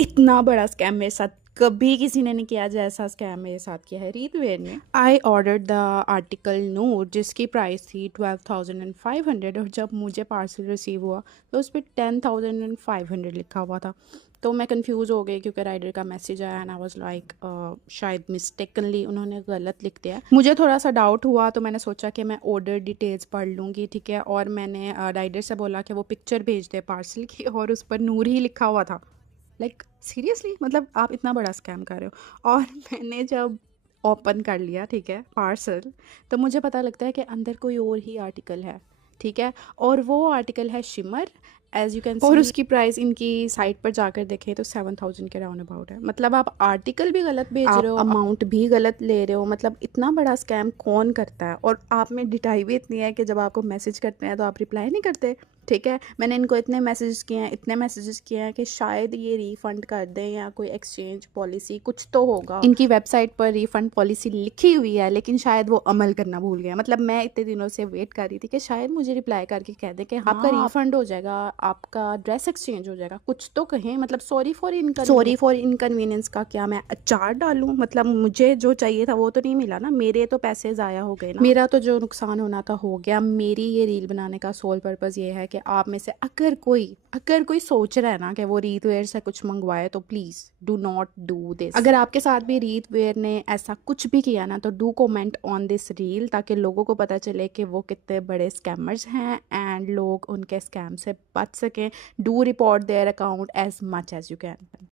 इतना बड़ा स्कैम मेरे साथ कभी किसी ने नहीं किया जैसा स्कैम मेरे साथ किया है रीतवेयर ने। I ordered the article note जिसकी प्राइस थी 12,500 और जब मुझे पार्सल रिसीव हुआ तो उस पर 10,500 लिखा हुआ था। तो मैं कंफ्यूज हो गई क्योंकि राइडर का मैसेज आया एंड आई वाज लाइक शायद मिस्टेकनली उन्होंने गलत लिख दिया है। मुझे थोड़ा सा डाउट हुआ तो मैंने सोचा कि मैं ऑर्डर डिटेल्स पढ़ लूँगी, ठीक है। और मैंने राइडर से बोला कि वो पिक्चर भेज दे पार्सल की और उस पर नूर ही लिखा हुआ था। लाइक सीरियसली, मतलब आप इतना बड़ा स्कैम कर रहे हो। और मैंने जब ओपन कर लिया, ठीक है, पार्सल, तो मुझे पता लगता है कि अंदर कोई और ही आर्टिकल है, ठीक है। और वो आर्टिकल है shimmer, as you can see. और उसकी प्राइस इनकी साइट पर जाकर देखें तो 7,000 के राउंड अबाउट है। मतलब आप आर्टिकल भी गलत भेज रहे हो, आप अमाउंट भी गलत ले रहे हो। मतलब इतना बड़ा स्कैम कौन करता है। और आप में डिटाई भी इतनी है कि जब आपको मैसेज करते हैं तो आप रिप्लाई नहीं करते, ठीक है। मैंने इनको इतने मैसेजेस किए हैं, इतने मैसेजेस किए हैं कि शायद ये रिफ़ंड कर दें या कोई एक्सचेंज पॉलिसी कुछ तो होगा। इनकी वेबसाइट पर रिफ़ंड पॉलिसी लिखी हुई है लेकिन शायद वो अमल करना भूल गया। मतलब मैं इतने दिनों से वेट कर रही थी कि शायद मुझे रिप्लाई करके कह दें कि हाँ, आपका रिफ़ंड हो जाएगा, आपका ड्रेस एक्सचेंज हो जाएगा, कुछ तो कहें। मतलब सॉरी फॉर इनकन्वीनियंस का क्या मैं अचार डालूं। मतलब मुझे जो चाहिए था वो तो नहीं मिला ना, मेरे तो पैसे ज़ाया हो गए ना। मेरा तो जो नुकसान होना था हो गया। मेरी ये रील बनाने का सोल पर्पज़ ये है कि आप में से अगर कोई सोच रहा है ना कि वो रीत वेयर से कुछ मंगवाए तो please do not do this. अगर आपके साथ भी रीत वेयर ने ऐसा कुछ भी किया ना तो do comment on this reel, ताकि लोगों को पता चले कि वो कितने बड़े स्कैमर्स हैं एंड लोग उनके स्कैम से बच सकें। Do report their account as much as you can.